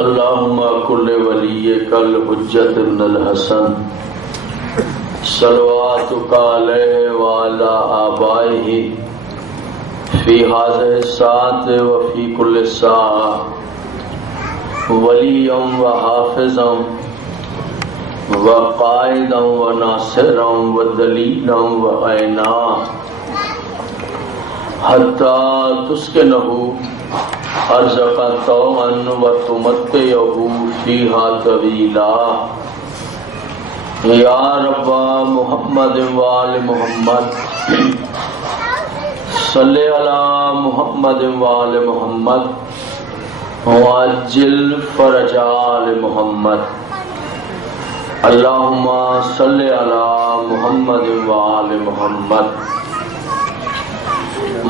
اللہم کل ولیک الحجت ابن الحسن صلواتک علیہ وعلی آبائہ فی هذه الساعة وفی کل ساعة ولیا وحافظا وقائدا وناصرا ودلیلا وعینا حتی تسکنہ ارزق طوعا وتمتعه فيها طويلا یا رب محمد وآل محمد صلی علی محمد وآل محمد وعجل فرج آل محمد اللہم صلی علی محمد وآل محمد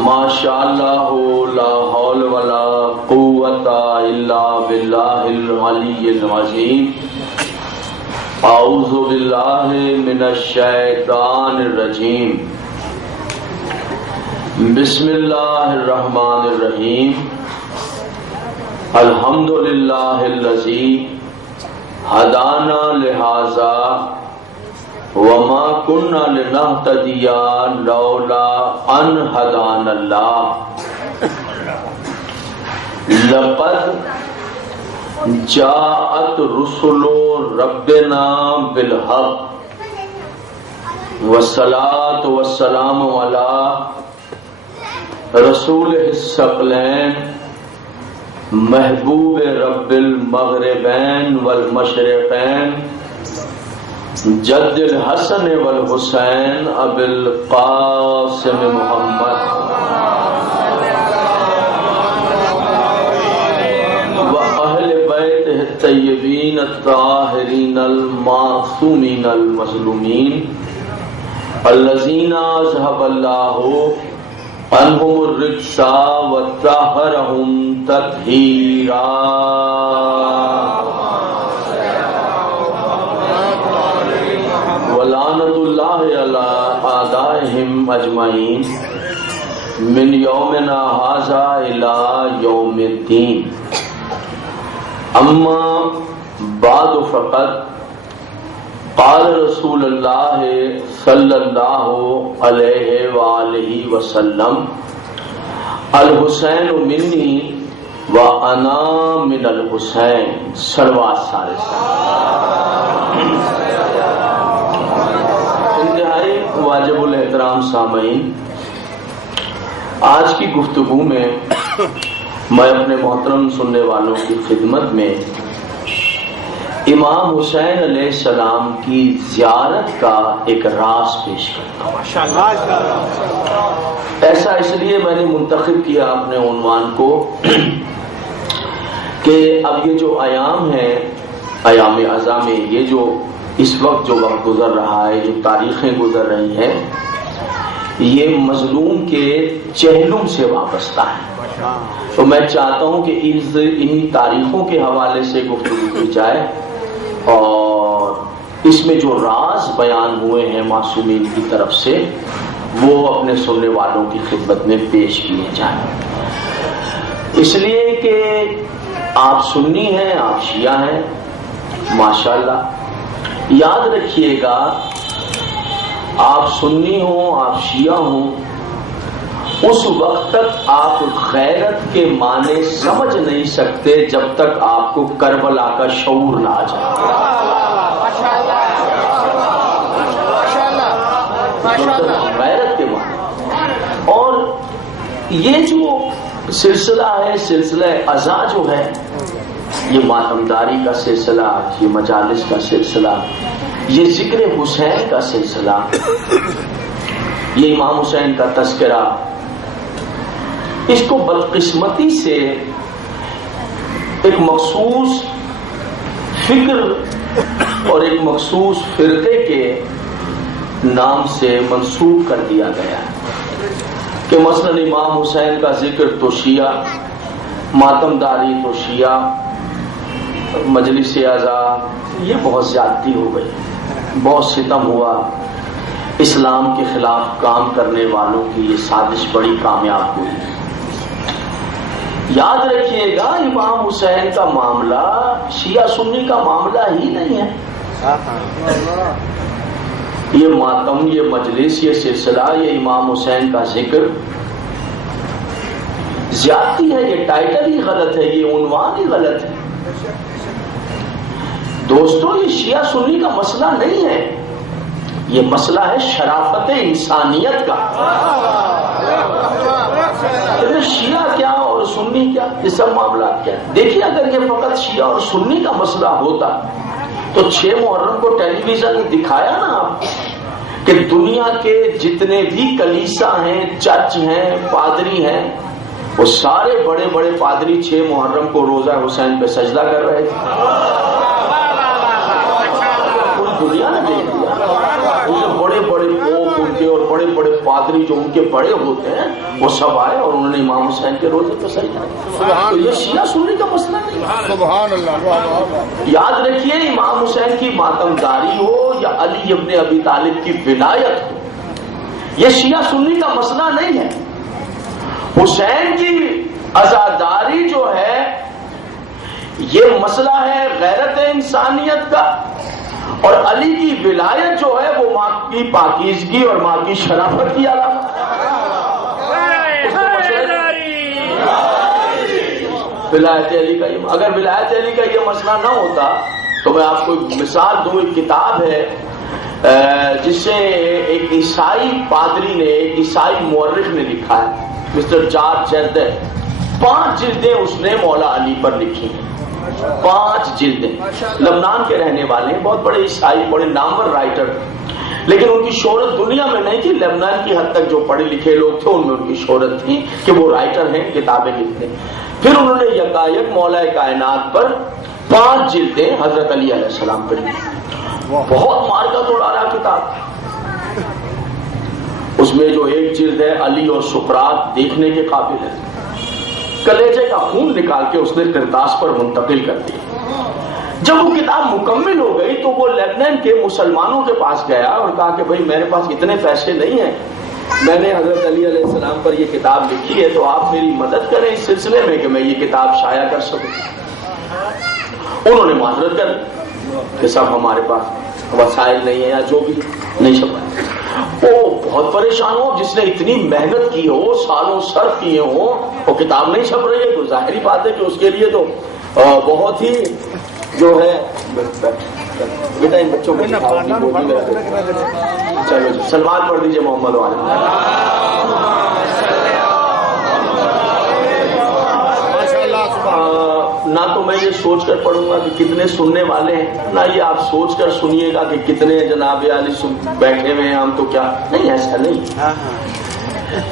ما شاء اللہ لا حول ولا قوت الا باللہ العلی العظیم اعوذ باللہ من الشیطان الرجیم بسم اللہ الرحمن الرحیم الحمد للہ الذی ہدانا لہذا وما كنا لنهتدي لولا ان هدانا الله لقد جاءت رسل ربنا بالحق والصلاة والسلام على رسوله الثقلين محبوب رب المغربين والمشرقين جد الحسن والحسین ابی القاسم محمد وأہل بیت الطیبین الطاہرین المعصومین المظلومین الذین اذهب اللہ عنہم الرجس وطہرہم تطہیرا ولعنت اللہ علی اعدائہم اجمعین من یومنا ھذا الی یوم الدین اما بعد فقط قال رسول اللہ صلی اللہ علیہ وآلہ وسلم الحسین منی وانا من الحسین صلوات سارے انتہائی واجب الاحترام سامعین، آج کی گفتگو میں میں اپنے محترم سننے والوں کی خدمت میں امام حسین علیہ السلام کی زیارت کا ایک راز پیش کرتا ہوں۔ ایسا اس لیے میں نے منتخب کیا اپنے عنوان کو کہ اب یہ جو ایام ہیں ایام ازاں میں یہ جو اس وقت جو وقت گزر رہا ہے، جو تاریخیں گزر رہی ہیں، یہ مظلوم کے چہلم سے وابستہ ہے. تو میں چاہتا ہوں کہ انہی تاریخوں کے حوالے سے گفتگو کی جائے اور اس میں جو راز بیان ہوئے ہیں معصومین کی طرف سے وہ اپنے سننے والوں کی خدمت میں پیش کیے جائیں. اس لیے کہ آپ سنی ہیں، آپ شیعہ ہیں، ماشاءاللہ. یاد رکھیے گا، آپ سنی ہوں، آپ شیعہ ہوں، اس وقت تک آپ غیرت کے معنی سمجھ نہیں سکتے جب تک آپ کو کربلا کا شعور نہ آ جائے. غیرت کے معنی. اور یہ جو سلسلہ ہے، سلسلہ ازاں جو ہے، یہ ماتمداری کا سلسلہ، یہ مجالس کا سلسلہ، یہ ذکر حسین کا سلسلہ، یہ امام حسین کا تذکرہ، اس کو بدقسمتی سے ایک مخصوص فکر اور ایک مخصوص فرقے کے نام سے منسوب کر دیا گیا کہ مثلا امام حسین کا ذکر تو شیعہ، ماتمداری تو شیعہ، مجلس اعزاء، یہ بہت زیادتی ہو گئی، بہت ستم ہوا. اسلام کے خلاف کام کرنے والوں کی یہ سازش بڑی کامیاب ہوئی. یاد رکھیے گا، امام حسین کا معاملہ شیعہ سنی کا معاملہ ہی نہیں ہے. یہ ماتم، یہ مجلس، یہ سلسلہ، یہ امام حسین کا ذکر زیادتی ہے. یہ ٹائٹل ہی غلط ہے، یہ عنوان ہی غلط ہے. دوستو، یہ شیعہ سنی کا مسئلہ نہیں ہے، یہ مسئلہ ہے شرافت انسانیت کا. شیعہ کیا اور سنی کیا، یہ سب معاملات کیا. دیکھیے، اگر یہ فقط شیعہ اور سنی کا مسئلہ ہوتا تو 6 محرم کو ٹیلی ویژن نے دکھایا نا آپ کہ دنیا کے جتنے بھی کلیسا ہیں، چرچ ہیں، پادری ہیں، وہ سارے بڑے بڑے پادری 6 محرم کو روزہ حسین پہ سجدہ کر رہے تھے. پوری دنیا نے دیکھ لیا. بڑے بڑے پوپ ان کے اور بڑے بڑے پادری جو ان کے بڑے ہوتے ہیں وہ سب آئے اور انہوں نے امام حسین کے روزے پہ سجدہ کیا. تو یہ شیعہ سنی کا مسئلہ نہیں. سبحان اللہ. یاد رکھیے، امام حسین کی ماتمداری ہو یا علی ابن ابی طالب کی ولایت ہو، یہ شیعہ سنی کا مسئلہ نہیں ہے. حسین کی عزاداری جو ہے یہ مسئلہ ہے غیرت انسانیت کا، اور علی کی ولایت جو ہے وہ ماں کی پاکیزگی اور ماں کی شرافت کی علامت. ولایت علی کا یہ، اگر ولایت علی کا یہ مسئلہ نہ ہوتا تو میں آپ کو مثال دوں. ایک کتاب ہے جس سے ایک عیسائی پادری نے، ایک عیسائی مورخ نے لکھا ہے، مسٹر جارج چیردر. 5 جلدیں اس نے مولا علی پر لکھی ہیں. 5 جلدیں. لبنان کے رہنے والے ہیں، بہت بڑے عیسائی، بڑے نامور رائٹر، لیکن ان کی شہرت دنیا میں نہیں تھی. لبنان کی حد تک جو پڑھے لکھے لوگ تھے ان میں ان کی شہرت تھی کہ وہ رائٹر ہیں، کتابیں لکھتے ہیں. پھر انہوں نے یکایک مولا کائنات پر 5 جلدیں حضرت علی علیہ السلام پر لکھی. بہت مارکا توڑا رہا کتاب. اس میں جو ایک جلد ہے علی اور سقراط دیکھنے کے قابل ہے. کلیجے کا خون نکال کے اس نے کرتاس پر منتقل کر دی. جب وہ کتاب مکمل ہو گئی تو وہ لیبنان کے مسلمانوں کے پاس گیا اور کہا کہ بھائی میرے پاس اتنے پیسے نہیں ہیں، میں نے حضرت علی علیہ السلام پر یہ کتاب لکھی ہے، تو آپ میری مدد کریں اس سلسلے میں کہ میں یہ کتاب شائع کر سکوں. انہوں نے معذرت کر کہ صاحب ہمارے پاس وسائل نہیں ہے یا جو بھی نہیں چھپا. وہ بہت پریشان ہو، جس نے اتنی محنت کی ہو، سالوں صرف کیے ہوں، وہ کتاب نہیں چھپ رہی ہے تو ظاہری بات ہے کہ اس کے لیے تو بہت ہی جو ہے. بیٹا ان بچوں کو چلو سلمان پڑھ دیجیے محمد والے. نہ تو میں یہ سوچ کر پڑھوں گا کہ کتنے سننے والے ہیں، نہ یہ آپ سوچ کر سنیے گا کہ کتنے جناب علی بیٹھے ہوئے ہیں ہم تو کیا نہیں. ایسا نہیں.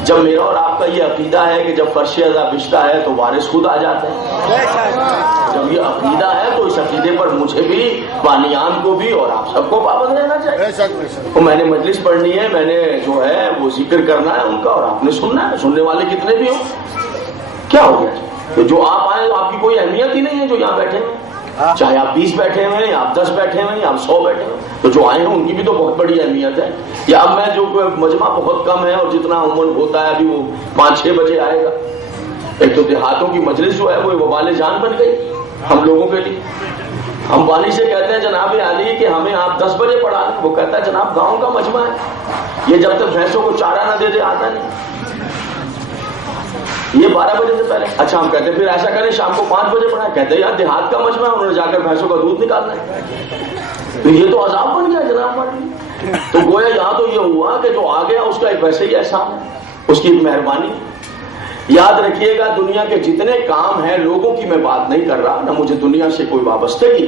جب میرا اور آپ کا یہ عقیدہ ہے کہ جب فرش ازا بچتا ہے تو وارث خود آ جاتے ہیں، جب یہ عقیدہ ہے تو اس عقیدے پر مجھے مجھے بھی، بانیان کو بھی، اور آپ سب کو پابند رہنا چاہیے. تو میں نے مجلس پڑھنی ہے، میں نے جو ہے وہ ذکر کرنا ہے ان کا، اور آپ نے سننا ہے. سننے والے کتنے بھی ہوں، کیا ہو گیا کہ جو آپ آئے تو آپ کی کوئی اہمیت ہی نہیں ہے جو یہاں بیٹھے ہیں. چاہے آپ 20 بیٹھے ہوئے ہیں، آپ 10 بیٹھے ہوئے ہیں، آپ 100 بیٹھے ہوئے ہیں، تو جو آئے ہیں ان کی بھی تو بہت بڑی اہمیت ہے. یا اب میں جو مجمع بہت کم ہے اور جتنا عموماً ہوتا ہے ابھی وہ 5-6 بجے آئے گا. ایک تو دیہاتوں کی مجلس جو ہے وہ وبال جان بن گئی ہم لوگوں کے لیے. ہم والی سے کہتے ہیں جناب عالی کہ ہمیں آپ 10 بجے پڑھا لیں، وہ کہتا ہے جناب گاؤں کا مجمع ہے، یہ جب تک بھینسوں کو چارہ نہ دے دے آتا نہیں. یہ 12 بجے سے پہلے. اچھا ہم کہتے ہیں پھر ایسا کریں شام کو 5 بجے پڑھا. کہتے ہیں یار دیہات کا مجمع ہے، انہوں نے جا کر بھینسوں کا دودھ نکالنا ہے. تو یہ تو عذاب بن گیا جناب والی. تو گویا یہاں تو یہ ہوا کہ جو آ گیا اس کا ایک ویسے ہی احسان ہے، اس کی ایک مہربانی. یاد رکھیے گا دنیا کے جتنے کام ہیں لوگوں کی میں بات نہیں کر رہا، نہ مجھے دنیا سے کوئی وابستگی،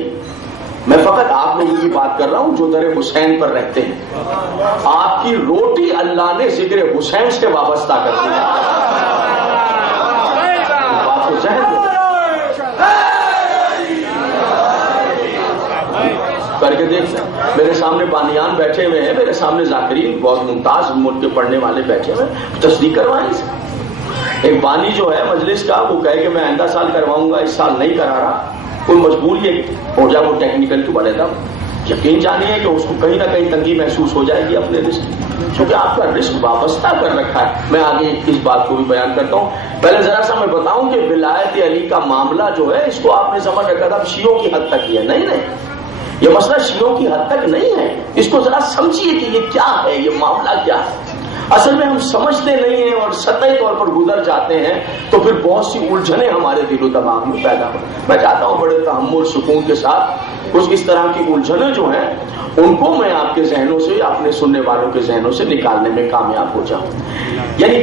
میں فقط آپ لوگوں کی بات کر رہا ہوں جو در حسین پر رہتے ہیں. آپ کی روٹی اللہ نے ذکر حسین سے وابستہ کر دی. بات کو ذہن میں کر کے دیکھ لیں. میرے سامنے بانیان بیٹھے ہوئے ہیں، میرے سامنے ذاکرین بہت ممتاز ملک کے پڑھنے والے بیٹھے ہوئے ہیں، تصدیق کروائیں. ایک بانی جو ہے مجلس کا وہ کہے کہ میں آئندہ سال کرواؤں گا، اس سال نہیں کرا رہا، کوئی مجبوری ہے ہو جائے وہ ٹیکنیکل کی بڑے تھا. یقین جانیے کہ اس کو کہیں نہ کہیں تنگی محسوس ہو جائے گی اپنے رزق، کیونکہ آپ کا رزق وابستہ کر رکھا ہے. میں آگے اس بات کو بھی بیان کرتا ہوں. پہلے ذرا سا میں بتاؤں کہ ولایت علی کا معاملہ جو ہے اس کو آپ نے سمجھ رکھا تھا شیعوں کی حد تک. یہ نہیں، یہ مسئلہ شیعوں کی حد تک نہیں ہے. اس کو ذرا سمجھیے کہ یہ کیا ہے، یہ معاملہ کیا ہے. اصل میں ہم سمجھتے نہیں ہیں اور سطحی طور پر گزر جاتے ہیں تو پھر بہت سی الجھنیں ہمارے دل و دماغ میں پیدا ہو. میں چاہتا ہوں بڑے تحمل سکون کے ساتھ کچھ اس طرح کی الجھنیں جو ہیں ان کو میں آپ کے ذہنوں سے، اپنے سننے والوں کے ذہنوں سے نکالنے میں کامیاب ہو جاؤں. یعنی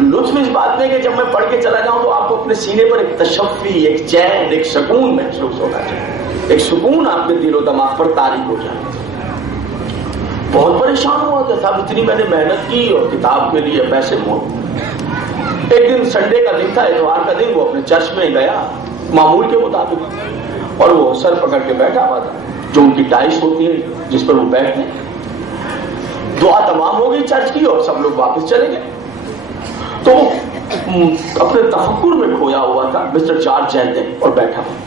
لطف اس بات میں کہ جب میں پڑھ کے چلا جاؤں تو آپ کو اپنے سینے پر ایک تشفی، ایک چین، ایک سکون محسوس ہونا چاہیے. ایک سکون آپ کے دل و دماغ پر طاری ہو جائے. بہت پریشان ہوا کہ صاحب اتنی میں نے محنت کی اور کتاب کے لیے پیسے مور. ایک دن سنڈے کا دن تھا، اتوار کا دن، وہ اپنے چرچ میں گیا معمول کے مطابق، اور وہ سر پکڑ کے بیٹھا ہوا تھا جو ان کی ٹائش ہوتی ہے جس پر وہ بیٹھتے ہیں. دعا تمام ہو گئی چرچ کی اور سب لوگ واپس چلے گئے. تو وہ اپنے تفکر میں کھویا ہوا تھا مسٹر جارج جیندن، اور بیٹھا ہوا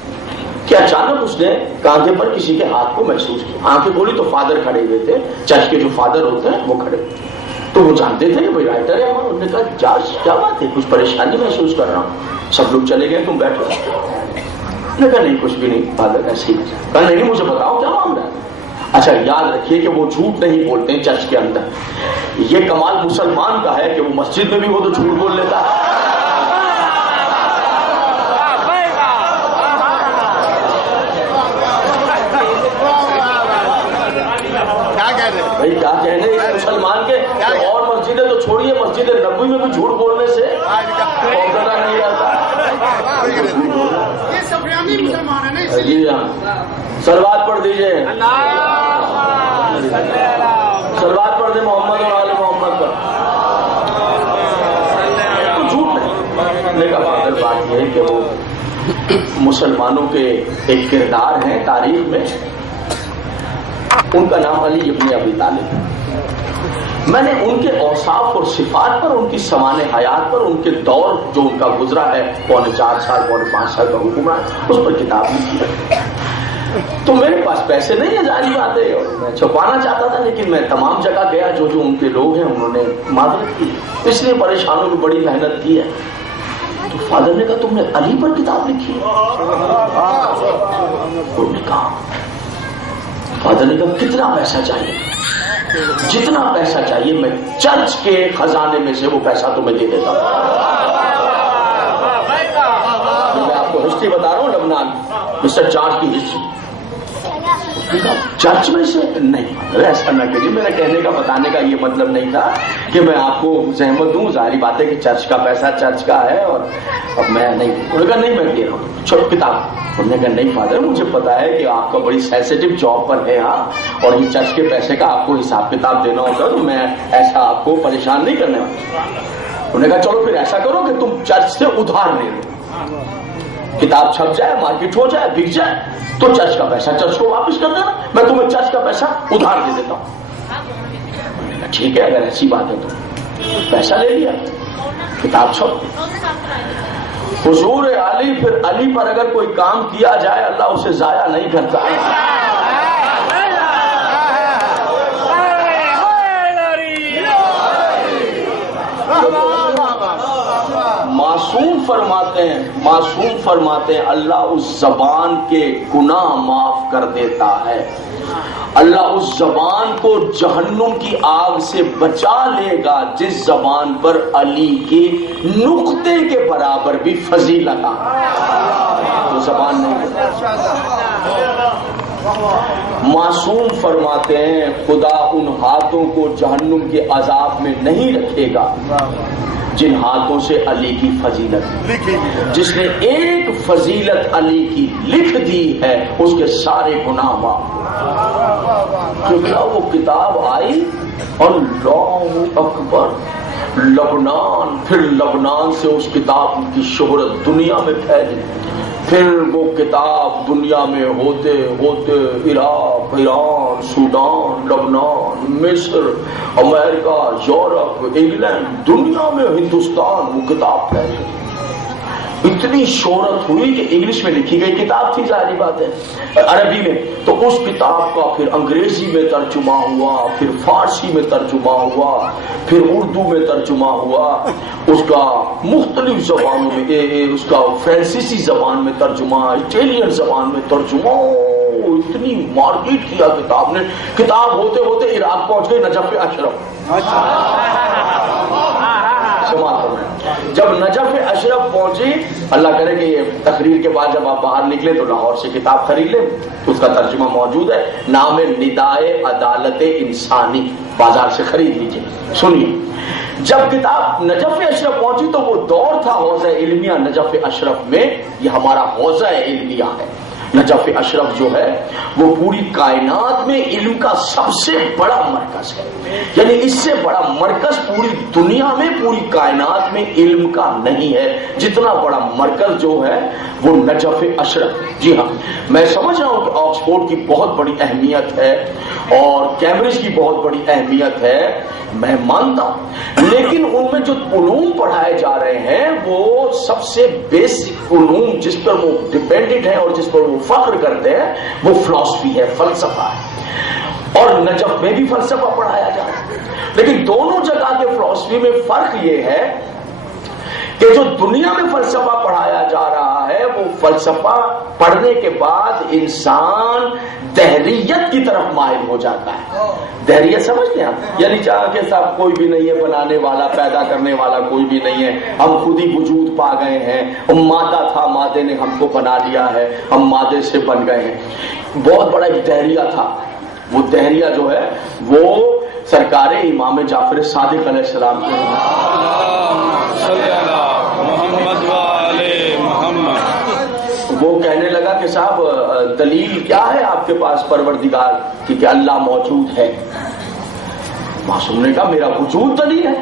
کہ اچانک اس نے کاندھے پر کسی کے ہاتھ کو محسوس کیا. آنکھیں کھولی تو فادر کھڑے ہوئے تھے، چرچ کے جو فادر ہوتے ہیں وہ کھڑے. تو وہ جانتے تھے کہ بھائی رائٹر ہے. انہوں نے کہا جارج کیا بات ہے، کچھ پریشانی محسوس کر رہا ہوں. سب لوگ چلے گئے، تم بیٹھو. نے کہا نہیں کچھ بھی نہیں فادر، ایسے ہی. کہا نہیں مجھے بتاؤ کیا معاملہ ہے. اچھا یاد رکھیے کہ وہ جھوٹ نہیں بولتے ہیں چرچ کے اندر. یہ کمال مسلمان کا ہے کہ وہ مسجد میں بھی وہ تو جھوٹ بول لیتا ہے. بھائی کیا کہنے مسلمان کے، اور مسجدیں تو چھوڑیے، مسجد نبوی میں بھی جھوٹ بولنے سے نہیں آتا. جی ہاں، سلوات پڑھ دیجیے، سلوات پڑھ دیں محمد اور آل محمد پر. جھوٹ نہیں کا بات یہ ہے کہ وہ مسلمانوں کے ایک کردار ہیں تاریخ میں. ان کا نام علی ابن ابی طالب ہے. میں نے ان کے اوصاف اور صفات پر، ان کی سمان حیات پر، ان کے دور جو ان کا گزرا ہے 4.25 سال 5 سال کا حکمران، اس پر کتاب لکھی ہے. تو میرے پاس پیسے نہیں ہے، ظاہری بات ہے، اور میں چھپانا چاہتا تھا، لیکن میں تمام جگہ گیا جو جو ان کے لوگ ہیں انہوں نے معذرت کی، اس لیے پریشانوں کی بڑی محنت کی ہے. تو فادر نے کہا تم نے علی پر کتاب لکھی ہے؟ انہوں نے کہا، فادر نے کہا کتنا پیسہ چاہیے؟ جتنا پیسہ چاہیے میں چرچ کے خزانے میں سے وہ پیسہ تمہیں دے دیتا ہوں. میں آپ کو ہسٹری بتا رہا ہوں لبنان، مسٹر جارج کی ہسٹری. چرچ میں سے نہیں، ایسا نہ کریے. میرا کہنے کا بتانے کا یہ مطلب نہیں تھا کہ میں آپ کو زحمت دوں. ظاہری بات ہے کہ چرچ کا پیسہ چرچ کا ہے اور اب میں نہیں. انہوں نے کہا نہیں میں دے رہا ہوں چھوٹ کتاب. انہوں نے کہا نہیں فادر مجھے پتا ہے کہ آپ کا بڑی سینسیٹیو جاب پر ہے ہاں، اور یہ چرچ کے پیسے کا آپ کو حساب کتاب دینا ہوگا، تو میں ایسا آپ کو پریشان نہیں کرنے والا. انہوں نے کہا چلو پھر ایسا کرو کہ تم چرچ سے ادھار لے لو. کتاب چھپ جائے، مارکیٹ ہو جائے، بک جائے تو چرچ کا پیسہ چرچ کو واپس کر دینا، میں تمہیں چرچ کا پیسہ ادھار دے دیتا ہوں۔ ٹھیک ہے، اگر ایسی بات ہے تو پیسہ لے لیا، کتاب چھپ دی۔ حضور علی، پھر علی پر اگر کوئی کام کیا جائے اللہ اسے ضائع نہیں کرتا۔ معصوم فرماتے ہیں اللہ اس زبان کے گناہ معاف کر دیتا ہے، اللہ اس زبان کو جہنم کی آگ سے بچا لے گا جس زبان پر علی کے نقطے کے برابر بھی فضیلت تو زبان نہیں۔ معصوم فرماتے ہیں خدا ان ہاتھوں کو جہنم کے عذاب میں نہیں رکھے گا جن ہاتھوں سے علی کی فضیلت، جس نے ایک فضیلت علی کی لکھ دی ہے اس کے سارے گناہ معاف۔ کیونکہ وہ کتاب آئی اور اللہ اکبر، لبنان، پھر لبنان سے اس کتاب کی شہرت دنیا میں پھیلی، پھر وہ کتاب دنیا میں ہوتے ہوتے عراق، ایران، سوڈان، لبنان، مصر، امریکہ، یورپ، انگلینڈ، دنیا میں ہندوستان وہ کتاب پھیلی، اتنی شہرت ہوئی کہ انگلش میں لکھی گئی کتاب تھی، ظاہری بات ہے، عربی میں، تو اس کتاب کا پھر انگریزی میں ترجمہ ہوا، پھر فارسی میں ترجمہ ہوا، پھر اردو میں ترجمہ ہوا، اس کا مختلف زبانوں میں، اس کا فرانسیسی زبان میں ترجمہ، اٹالین زبان میں ترجمہ، اتنی مارکیٹ کیا کتاب نے، کتاب ہوتے ہوتے عراق پہنچ گئی، نجف اشرف۔ جب نجف اشرف پہنچی، اللہ کرے کہ یہ تقریر کے بعد جب آپ باہر نکلے تو لاہور سے کتاب خرید لیں، اس کا ترجمہ موجود ہے، نام ندائے عدالت انسانی، بازار سے خرید لیجیے۔ سنیے، جب کتاب نجف اشرف پہنچی تو وہ دور تھا حوزہ علمیہ نجف اشرف میں، یہ ہمارا حوزہ علمیہ ہے۔ نجف اشرف جو ہے وہ پوری کائنات میں علم کا سب سے بڑا مرکز ہے، یعنی اس سے بڑا مرکز پوری دنیا میں، پوری کائنات میں علم کا نہیں ہے، جتنا بڑا مرکز جو ہے وہ نجف اشرف۔ جی ہاں، میں سمجھ رہا ہوں کہ آکسفورڈ کی بہت بڑی اہمیت ہے اور کیمبرج کی بہت بڑی اہمیت ہے، میں مانتا ہوں، لیکن ان میں جو علوم پڑھائے جا رہے ہیں وہ سب سے بیسک علوم جس پر وہ ڈپینڈنٹ ہیں اور جس پر وہ فخر کرتے ہیں وہ فلسفی ہے، فلسفہ ہے، اور نجف میں بھی فلسفہ پڑھایا جا رہا ہے، لیکن دونوں جگہ کے فلسفی میں فرق یہ ہے کہ جو دنیا میں فلسفہ پڑھایا جا رہا ہے وہ فلسفہ پڑھنے کے بعد انسان دہریت کی طرف مائل ہو جاتا ہے۔ دہریت سمجھتے ہیں آپ؟ یعنی چاہ کہ صاحب کوئی بھی نہیں ہے بنانے والا، پیدا کرنے والا کوئی بھی نہیں ہے، ہم خود ہی وجود پا گئے ہیں، ہم مادہ تھا، مادے نے ہم کو بنا لیا ہے، ہم مادے سے بن گئے ہیں۔ بہت بڑا ایک دہریہ تھا، وہ دہریہ جو ہے وہ سرکار امام جعفر صادق علیہ السلام کے وہ کہنے لگا کہ صاحب دلیل کیا ہے آپ کے پاس پروردگار کی کہ اللہ موجود ہے؟ معصوم نے کہا میرا وجود دلیل ہے،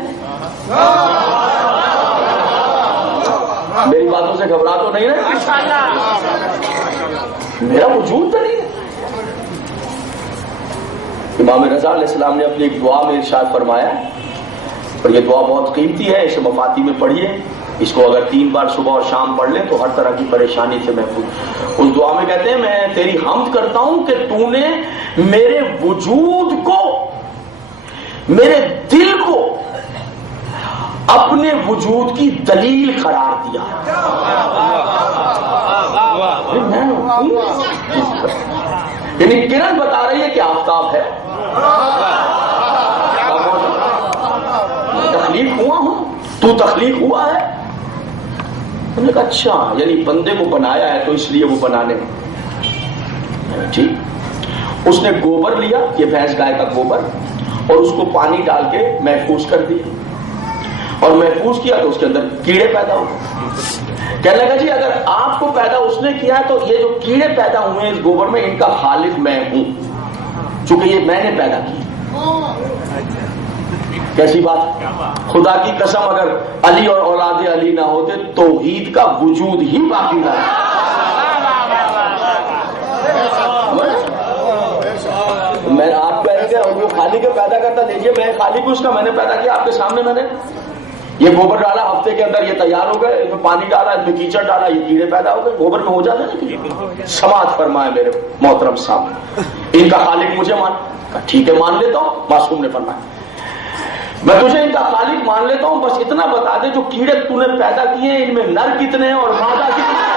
میری باتوں سے گھبرا تو نہیں رہے، میرا وجود دلیل ہے۔ امام رضا علیہ السلام نے اپنی ایک دعا میں ارشاد فرمایا، اور یہ دعا بہت قیمتی ہے، اسے مفاتی میں پڑھیے، اس کو اگر 3 بار صبح اور شام پڑھ لیں تو ہر طرح کی پریشانی سے محفوظ۔ اس دعا میں کہتے ہیں میں تیری حمد کرتا ہوں کہ تو نے میرے وجود کو، میرے دل کو اپنے وجود کی دلیل قرار دیا۔ یعنی کرن بتا رہی ہے کہ آفتاب ہے، تخلیق ہوا ہوں، تو تخلیق ہوا ہے۔ انہوں نے کہا اچھا، یعنی بندے کو بنایا ہے تو اس لیے وہ بنانے میں ٹھیک۔ اس نے گوبر لیا، یہ بھینس گائے کا گوبر، اور اس کو پانی ڈال کے محفوظ کر دیا، اور محفوظ کیا تو اس کے اندر کیڑے پیدا ہوئے۔ کہنے لگا جی اگر آپ کو پیدا اس نے کیا تو یہ جو کیڑے پیدا ہوئے اس گوبر میں ان کا خالق میں ہوں، چونکہ یہ میں نے پیدا کی۔ کیسی بات؟ خدا کی قسم اگر علی اور اولاد علی نہ ہوتے توحید کا وجود ہی باقی نہ رہتا۔ خالق ہے پیدا کرتا, دیکھیے میں خالق ہوں اس کا, میں نے پیدا کیا آپ کے سامنے, میں نے یہ گوبر ڈالا, ہفتے کے اندر یہ تیار ہو گئے, اس میں پانی ڈالا, اس میں کیچڑ ڈالا, یہ کیڑے پیدا ہو گئے, گوبر میں ہو جاتا ہے. سماعت فرمائے میرے محترم صاحب, ان کا خالق مجھے مان, ٹھیک ہے مان لیتا ہوں. معصوم نے فرمایا میں تجھے ان کا خالق مان لیتا ہوں, بس اتنا بتا دے جو کیڑے تو نے پیدا کیے ہیں ان میں نر کتنے ہیں اور مادہ کتنے ہیں.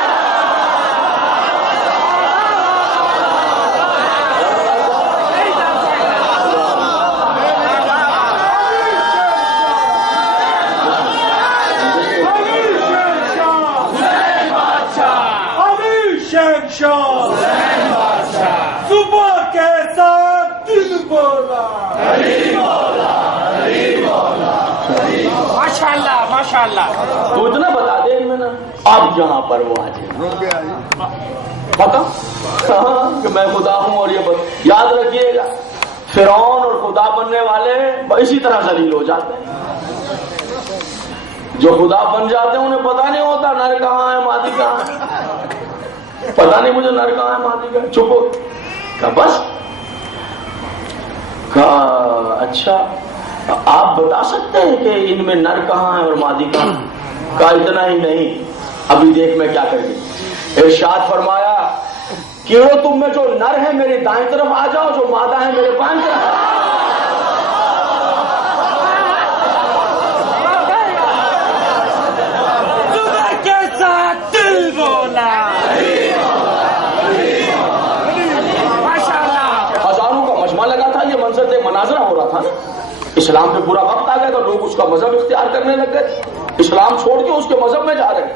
صبح کیسا دل بولا, ماشاء اللہ ماشاء اللہ. تو اتنا بتا دے ان میں نا, اب یہاں پر وہ آ جائے پتا کہ میں خدا ہوں. اور یہ یاد رکھیے گا, فرعون اور خدا بننے والے اسی طرح ذلیل ہو جاتے ہیں. جو خدا بن جاتے ہیں انہیں پتا نہیں ہوتا نر کہاں ہے مادی کہاں ہے, پتا نہیں مجھے نر کہاں ہے مادی کہاں ہے. چپ ہو کہا بس, کہا اچھا آپ بتا سکتے ہیں کہ ان میں نر کہاں ہے اور مادی کہاں ہے؟ کہا اتنا ہی نہیں, ابھی دیکھ میں کیا کر گئی. ارشاد فرمایا کیڑو تم میں جو نر ہے میری دائیں طرف آ جاؤ, جو مادہ ہے میرے بائیں طرف. دل بولا, ہزاروں کا مجمع لگا تھا, یہ منظر مناظرہ ہو رہا تھا نا. اسلام پہ پورا وقت آ گیا تو لوگ اس کا مذہب اختیار کرنے لگ گئے, اسلام چھوڑ کے اس کے مذہب میں جا رہے.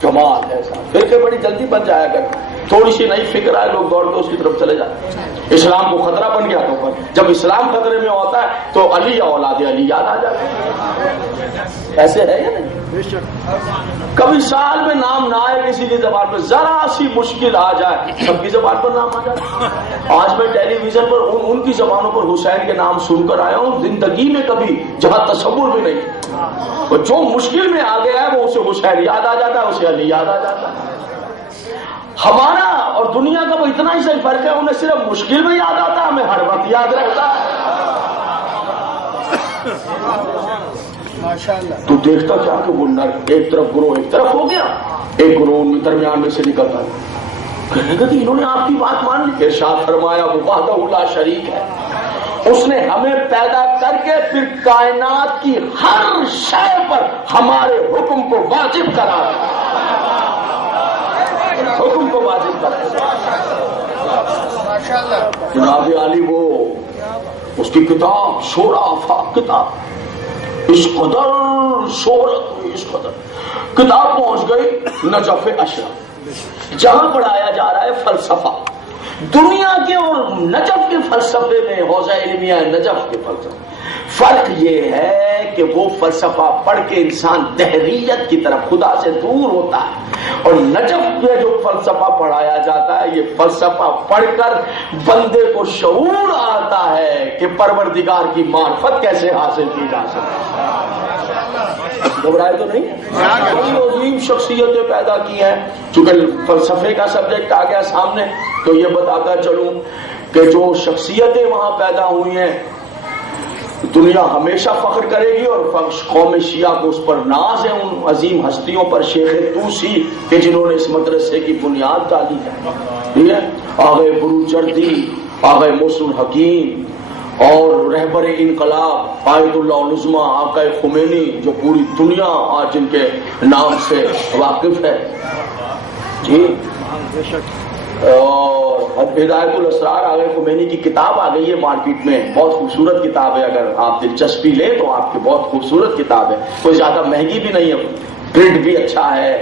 کمال ہے صاحب, پھر کہ بڑی جلدی بن جایا کر, تھوڑی سی نئی فکر آئے لوگ دوڑ کے اس کی طرف چلے جاتے. اسلام کو خطرہ بن گیا تو جب اسلام خطرے میں ہوتا ہے تو علی یا اولاد علی یاد آ جاتا ہے. ایسے ہے یا نہیں؟ کبھی سال میں نام نہ آئے کسی کی زبان پہ, ذرا سی مشکل آ جائے سب کی زبان پر نام آ جائے. آج میں ٹیلی ویژن پر ان کی زبانوں پر حسین کے نام سن کر آیا ہوں, زندگی میں کبھی جہاں تصور بھی نہیں. جو مشکل میں آ گیا ہے وہ اسے حسین یاد آ جاتا ہے, اسے علی یاد آ جاتا ہے. ہمارا اور دنیا کا وہ اتنا ہی صحیح فرق ہے, انہیں صرف مشکل میں یاد آتا ہے, ہمیں ہر وقت یاد رہتا ہے. تو دیکھتا کیا کہ وہ نر ایک طرف گروہ ایک طرف ہو گیا, ایک گروہ ان درمیان میں سے نکلتا ہے, کہنے گا کہ انہوں نے آپ کی بات مان لی. ارشاد فرمایا وہ وحدہ لا شریک ہے, اس نے ہمیں پیدا کر کے پھر کائنات کی ہر شے پر ہمارے حکم کو واجب کرا, حکم کو واجب کرا. جناب علی وہ اس کی کتاب شورا آفاق کتاب, اس قدر شہرت ہوئی, اس قدر کتاب پہنچ گئی نجف اشرف, جہاں پڑھایا جا رہا ہے فلسفہ دنیا کے, اور نجف کے فلسفے میں حوزہ علمیہ نجف کے فلسفے. فرق یہ ہے کہ وہ فلسفہ پڑھ کے انسان دہریت کی طرف خدا سے دور ہوتا ہے, اور نجف میں جو فلسفہ پڑھایا جاتا ہے یہ فلسفہ پڑھ کر بندے کو شعور آتا ہے کہ پروردگار کی معرفت کیسے حاصل کی جا سکتی. گھبرائے تو نہیں, بڑی عظیم شخصیتیں پیدا کی ہیں. چونکہ فلسفے کا سبجیکٹ آ گیا سامنے تو یہ بتاتا چلوں کہ جو شخصیتیں وہاں پیدا ہوئی ہیں دنیا ہمیشہ فخر کرے گی, اور قوم شیعہ کو اس پر ناز ہے, ان عظیم ہستیوں پر. شیخ توسی کہ جنہوں نے اس مدرسے کی بنیاد ڈالی ہے, ٹھیک ہے, آغا بروجردی, آغا محسن حکیم, اور رہبر انقلاب آیت اللہ العظمیٰ آقا خمینی جو پوری دنیا آج جن کے نام سے واقف ہے. جی, اور ہدایت الاسرار آگے خمینی کی کتاب آ گئی ہے مارکیٹ میں, بہت خوبصورت کتاب ہے, اگر آپ دلچسپی لیں تو آپ کی بہت خوبصورت کتاب ہے, کوئی زیادہ مہنگی بھی نہیں ہے, پرنٹ بھی اچھا ہے,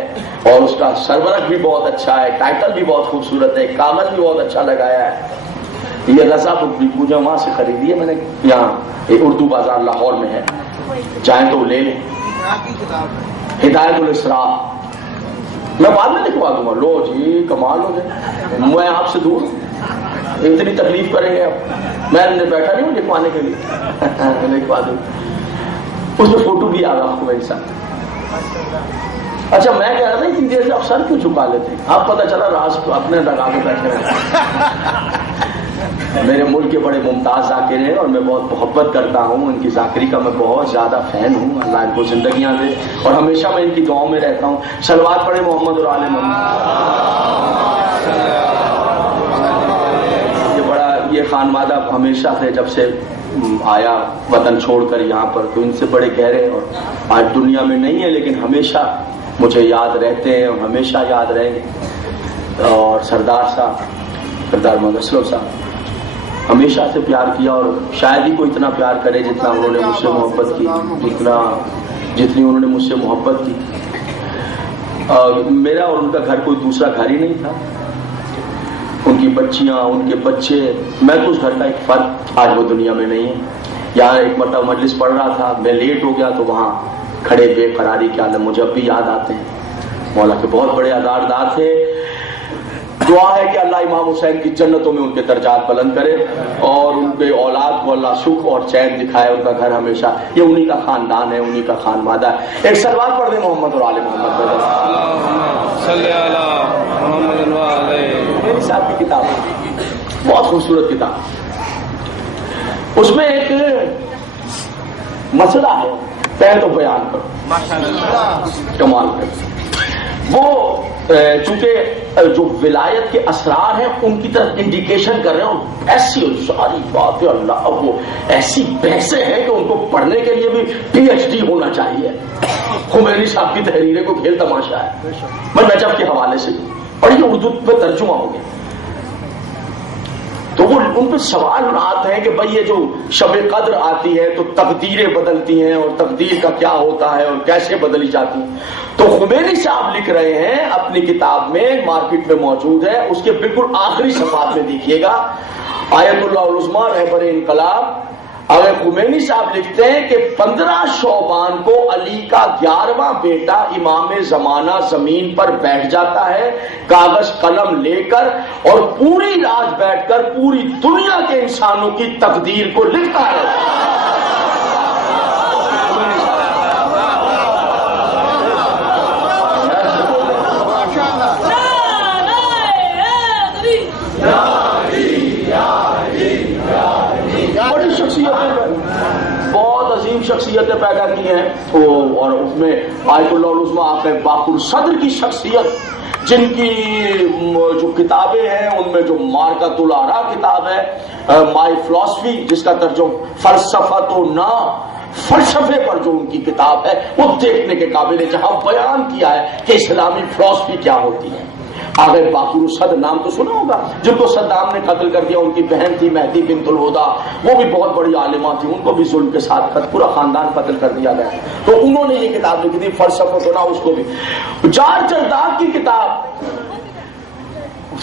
اور اس کا سرورق بھی بہت اچھا ہے, ٹائٹل بھی بہت خوبصورت ہے, کاغذ بھی بہت اچھا لگایا ہے. یہ رضا بک پوجا وہاں سے خریدی ہے میں نے, یہاں اردو بازار لاہور میں ہے, چاہیں تو لے لیں. ہدایت الاسرار میں بعد میں لکھوا دوں گا. لو جی کمال ہو جائے, میں آپ سے دور اتنی تکلیف کریں گے, اب میں بیٹھا نہیں ہوں لکھوانے کے لیے, لکھوا دوں. اس میں فوٹو بھی آ رہا آپ کو میرے ساتھ. اچھا میں کہہ رہا تھا اتنی دیر سے آپ سر کیوں جھکا لیتے ہیں؟ آپ پتہ چلا راز اپنے لگا کے بیٹھے رہے. میرے ملک کے بڑے ممتاز ذاکر ہیں اور میں بہت محبت کرتا ہوں، ان کی ذاکری کا میں بہت زیادہ فین ہوں. اللہ ان کو زندگیاں دے اور ہمیشہ میں ان کی دعاؤں میں رہتا ہوں. صلوات پڑھے محمد اور آل محمد. یہ خانوادہ ہمیشہ سے جب سے آیا وطن چھوڑ کر یہاں پر تو ان سے بڑے گہرے اور آج دنیا میں نہیں ہے لیکن ہمیشہ مجھے یاد رہتے ہیں اور ہمیشہ یاد رہیں گے. اور سردار صاحب، سردار محمد اسلم صاحب ہمیشہ سے پیار کیا اور شاید ہی کوئی اتنا پیار کرے جتنا انہوں نے مجھ سے محبت کی، جتنی انہوں نے مجھ سے محبت کی. میرا اور ان کا گھر کوئی دوسرا گھر ہی نہیں تھا. ان کی بچیاں، ان کے بچے، میں تو اس گھر کا ایک فرد. آج وہ دنیا میں نہیں ہے. یہاں ایک مرتبہ مجلس پڑھ رہا تھا، میں لیٹ ہو گیا تو وہاں کھڑے بے قراری کے عالم مجھے اب بھی یاد آتے ہیں. مولا کے بہت بڑے عزادار تھے. دعا ہے کہ اللہ امام حسین کی جنتوں میں ان کے درجات بلند کرے اور ان کے اولاد کو اللہ سکھ اور چین دکھائے. ان کا گھر ہمیشہ یہ انہی کا خاندان ہے، انہی کا خانوادہ ہے. ایک سلوات پڑھ دیں محمد اور آل محمد. میری صاحب کی کتاب ہے، بہت خوبصورت کتاب. اس میں ایک مسئلہ ہے، پہلے تو بیان کرو کمال کر. وہ چونکہ جو ولایت کے اسرار ہیں ان کی طرف انڈیکیشن کر رہے ہیں اور ایسی ساری باتیں اللہ وہ ایسی بحثیں ہیں کہ ان کو پڑھنے کے لیے بھی PhD ہونا چاہیے. خمینی صاحب کی تحریریں کو کھیل تماشا ہے. میں نجف کے حوالے سے پڑھیے، اردو پہ ترجمہ ہو گیا تو وہ ان پہ سوال آتے ہیں کہ بھئی یہ جو شب قدر آتی ہے تو تقدیریں بدلتی ہیں اور تقدیر کا کیا ہوتا ہے اور کیسے بدلی جاتی ہیں. تو خمینی صاحب لکھ رہے ہیں اپنی کتاب میں، مارکیٹ میں موجود ہے، اس کے بالکل آخری صفحات میں دیکھیے گا، آیت اللہ العظمیٰ رہبر انقلاب. اگر خمینی صاحب لکھتے ہیں کہ 15 شعبان کو علی کا 11واں بیٹا امام زمانہ زمین پر بیٹھ جاتا ہے کاغذ قلم لے کر اور پوری رات بیٹھ کر پوری دنیا کے انسانوں کی تقدیر کو لکھتا ہے. بہت عظیم شخصیتیں پیدا کی ہیں اور اس میں آیت اللہ العظمیٰ آپ باقر صدر کی شخصیت جن کی جو کتابیں ہیں ان میں جو مارکۃ الآراء کتاب ہے، مائی فلسفی جس کا ترجمہ فلسفہ تو نہ فلسفے پر جو ان کی کتاب ہے وہ دیکھنے کے قابل ہے، جہاں بیان کیا ہے کہ اسلامی فلسفی کیا ہوتی ہے. آگے باقر الصدر نام تو سنا ہوگا، جن کو صدام نے قتل کر دیا. ان کی بہن تھی مہدی بنت الہدا، وہ بھی بہت بڑی عالمہ تھی، ان کو بھی ظلم کے ساتھ پورا خاندان قتل کر دیا گیا. تو انہوں نے یہ کتاب لکھی تھی فلسفہ تو نہ. اس کو بھی جار جرداد کی کتاب،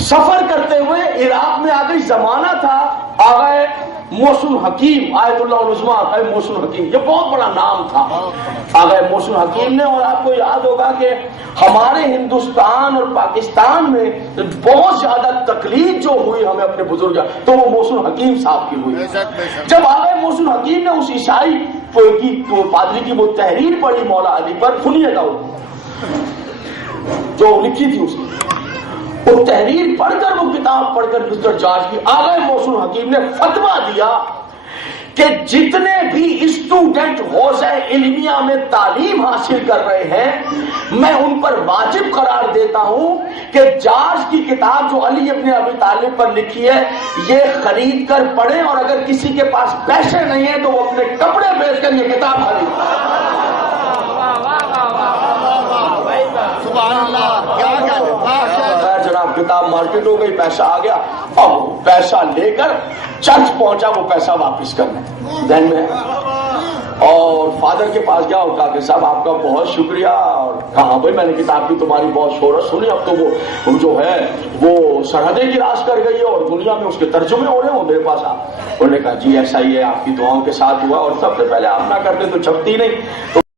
سفر کرتے ہوئے عراق میں آگئی، زمانہ تھا آگئے محسن حکیم، آیت اللہ العظمیٰ آگئے محسن حکیم، یہ بہت بڑا نام تھا آگئے محسن حکیم نے. اور آپ کو یاد ہوگا کہ ہمارے ہندوستان اور پاکستان میں بہت زیادہ تکلیف جو ہوئی ہمیں اپنے بزرگ تو وہ محسن حکیم صاحب کی ہوئی. جب آگئے محسن حکیم نے اس عیسائی کی پادری کی وہ تحریر پڑھی مولا علی پر، سنیے گا جو لکھی تھی اس کی، وہ تحریر پڑھ کر وہ کتاب پڑھ کر مسٹر جارج کی، آگئے محسن حکیم نے فتویٰ دیا کہ جتنے بھی اسٹوڈنٹ حوزہ علمیہ میں تعلیم حاصل کر رہے ہیں میں ان پر واجب قرار دیتا ہوں کہ جارج کی کتاب جو علی ابن ابی طالب پر لکھی ہے یہ خرید کر پڑھیں، اور اگر کسی کے پاس پیسے نہیں ہیں تو وہ اپنے کپڑے بیچ کر یہ کتاب خرید. جناب کتاب مارکیٹ ہو گئی، پیسہ آ گیا، اب پیسہ لے کر چرچ پہنچا وہ پیسہ واپس کرنے دین میں. اور فادر کے پاس گیا اور کہا کہ صاحب آپ کا بہت شکریہ. اور کہا بھائی میں نے کتاب کی تمہاری بہت شہرت سنی، اب تو وہ جو ہے وہ سرحدیں گراس کر گئی ہے اور دنیا میں اس کے ترجمے ہو رہے ہیں میرے پاس. آپ انہوں نے کہا جی ایسا ہی ہے، آپ کی دعاؤں کے ساتھ ہوا، اور سب سے پہلے آپ نہ کرتے تو چھپتی نہیں. تو